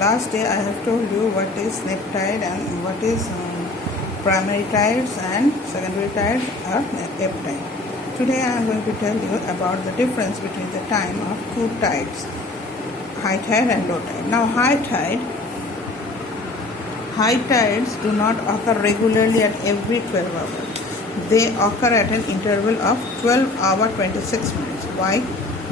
last day I have told you what is neap tide and what is primary tides and secondary tides or ebb tide. Today I am going to tell you about the difference between the time of two tides, high tide and low tide. Now high tides do not occur regularly at every 12 hours. They occur at an interval of 12 hours 26 minutes. Why?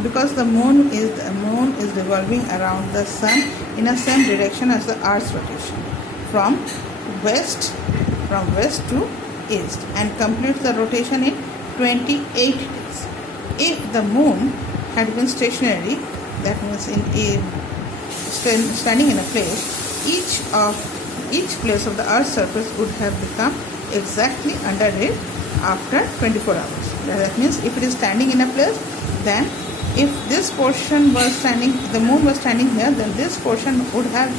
Because the moon is revolving around the sun in the same direction as the Earth's rotation, from west to east, and completes the rotation in 28 days. If the moon had been stationary, that means standing in a place, each place of the Earth's surface would have become exactly under it after 24 hours. That means if it is standing in a place, then if this portion was standing, the moon was standing here, then this portion would have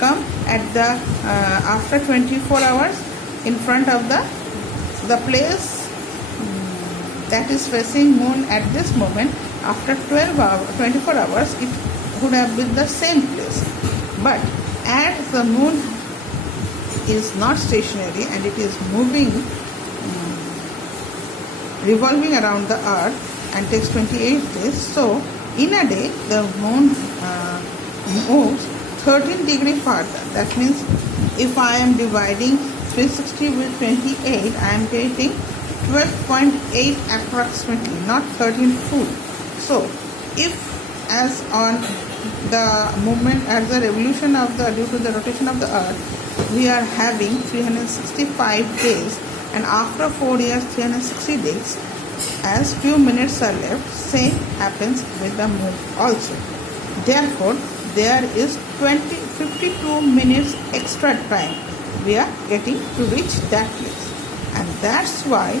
come at the after 24 hours in front of the place that is facing moon at this moment. After 24 hours, it would have been the same place. But as the moon is not stationary and it is moving, revolving around the earth and takes 28 days, so in a day the moon moves 13 degrees farther. That means if I am dividing 360 with 28, I am getting 12.8 approximately, not 13 full. So if as on the movement, as the revolution of the due to the rotation of the earth, we are having 365 days, and after 4 years 360 days, as few minutes are left, same happens with the moon also. Therefore there is 52 minutes extra time we are getting to reach that place, and that's why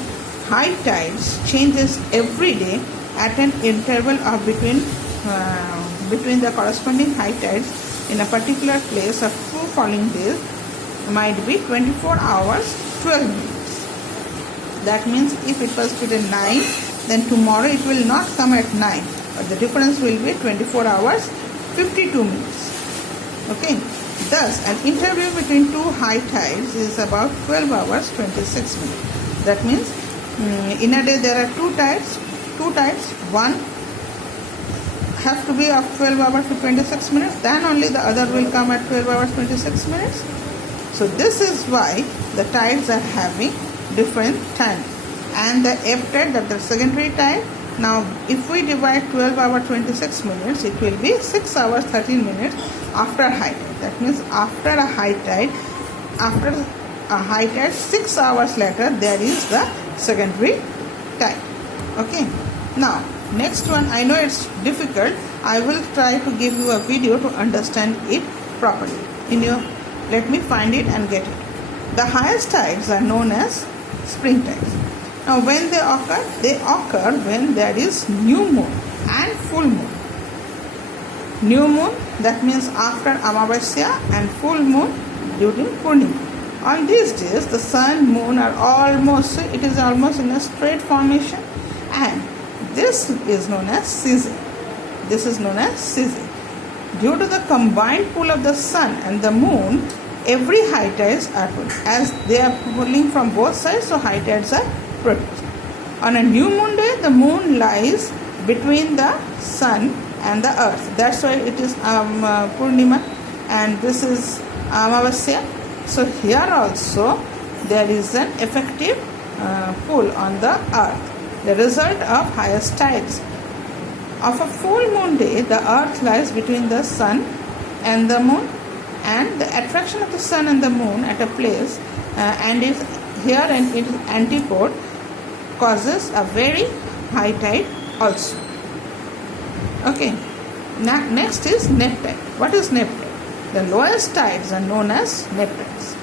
high tides changes every day at an interval of between the corresponding high tides in a particular place of 2 falling days might be 24 hours 12 minutes. That means if it was today 9, then tomorrow it will not come at 9, but the difference will be 24 hours 52 minutes. Okay. Thus, an interval between two high tides is about 12 hours 26 minutes. That means in a day there are two tides. One have to be of 12 hours to 26 minutes, then only the other will come at 12 hours 26 minutes. So this is why the tides are having different time. And the ebb tide, that the secondary tide, now if we divide 12 hours 26 minutes, it will be 6 hours 13 minutes after high tide. That means after a high tide 6 hours later there is the secondary tide. Okay. Now next one, I know it's difficult, I will try to give you a video to understand it properly. Let me find it and get it. The highest tides are known as spring tides. Now when they occur when there is new moon and full moon. New moon, that means after Amavasya, and full moon during Purnima. On these days the sun, moon are almost in a straight formation, and this is known as season. Due to the combined pull of the sun and the moon, every high tides are produced. As they are pulling from both sides, so high tides are produced. On a new moon day, the moon lies between the sun and the earth. That's why it is Purnima, and this is Amavasya. So here also there is an effective pull on the earth, the result of highest tides. Of a full moon day, the earth lies between the sun and the moon, and the attraction of the sun and the moon at a place and its antipode causes a very high tide also. Okay. Next is neap tide. What is neap tide? The lowest tides are known as neap tides.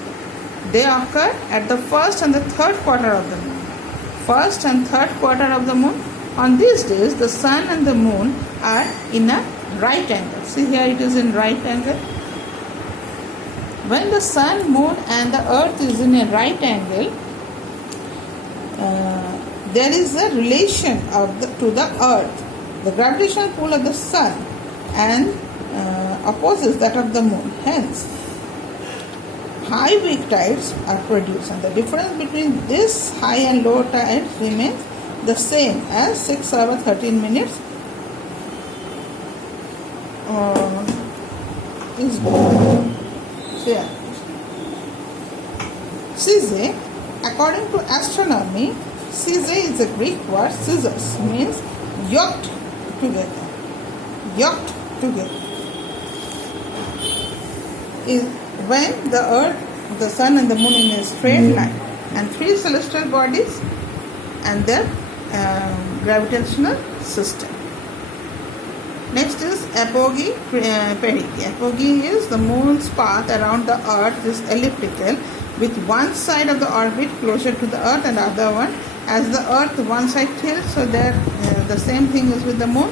They occur at the first and the third quarter of the moon. First and third quarter of the moon. On these days, the sun and the moon are in a right angle. See, here it is in right angle. When the sun, moon and the earth is in a right angle, there is a relation to the earth. The gravitational pull of the sun and opposes that of the moon. Hence, high weak tides are produced, and the difference between this high and low tides remains the same as 6 hours 13 minutes is good. So yeah. Syze, according to astronomy, syze is a Greek word. Scissors means yoked together. Yoked together is when the earth, the sun and the moon in a straight line, and three celestial bodies and their gravitational system. Next is apogee perigee. Apogee is the moon's path around the earth is elliptical, with one side of the orbit closer to the earth and the other one. As the earth one side tilts, so there the same thing is with the moon.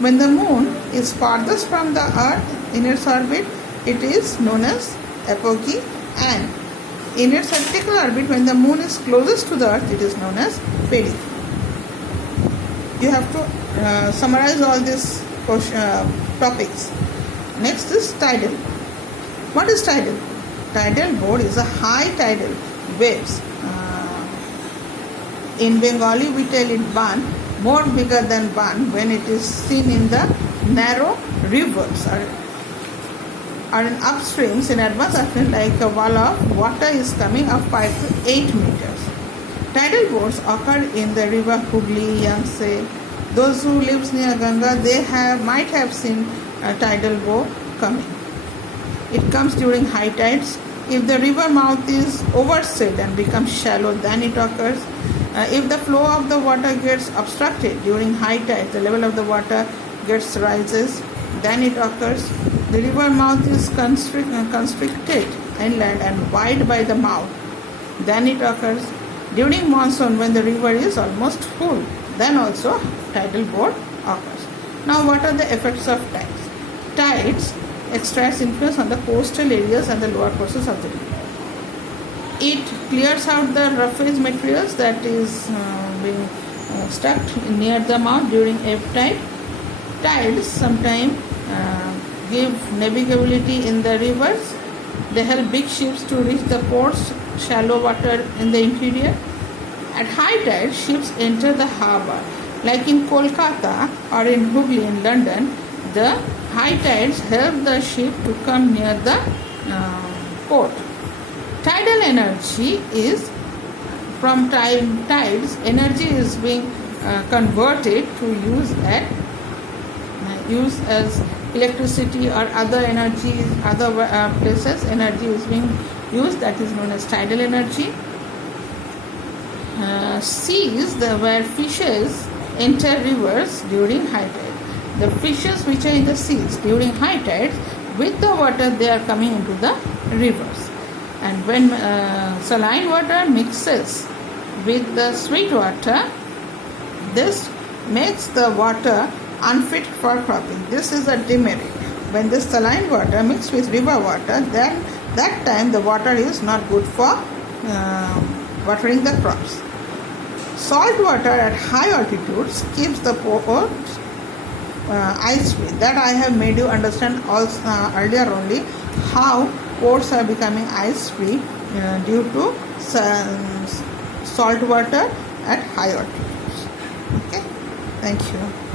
When the moon is farthest from the earth in its orbit, it is known as apogee, and in its elliptical orbit, when the moon is closest to the earth, it is known as perigee. You have to summarize all these topics. Next is tidal. What is tidal? Tidal bore is a high tidal waves. In Bengali we tell it ban, more bigger than ban when it is seen in the narrow rivers or in upstreams. In advance upstream, like a wall of water is coming of 5 to 8 meters. Tidal bores occur in the river Hooghly, Yangtze. Those who live near Ganga, they might have seen a tidal bore coming. It comes during high tides. If the river mouth is overset and becomes shallow, then it occurs. If the flow of the water gets obstructed during high tide, the level of the water rises, then it occurs. The river mouth is constricted inland and wide by the mouth, then it occurs. During monsoon, when the river is almost full, then also tidal bore occurs. Now, what are the effects of tides? Tides exercise influence on the coastal areas and the lower courses of the river. It clears out the roughage materials that is being stuck near the mouth during ebb tide. Tides sometimes give navigability in the rivers. They help big ships to reach the ports, shallow water in the interior. At high tide, ships enter the harbour. Like in Kolkata or in Hooghly in London, the high tides help the ship to come near the port. Tidal energy is from tides. Energy is being converted to use as electricity or other energy, other places. Energy is being used, that is known as tidal energy. Seas where fishes enter rivers during high tide. The fishes which are in the seas during high tides, with the water they are coming into the rivers. And when saline water mixes with the sweet water, this makes the water unfit for cropping. This is a demerit. When this saline water mixed with river water, then that time the water is not good for watering the crops. Salt water at high altitudes keeps the pores ice-free. That I have made you understand also, earlier only, how pores are becoming ice-free due to salt water at high altitudes. Okay, thank you.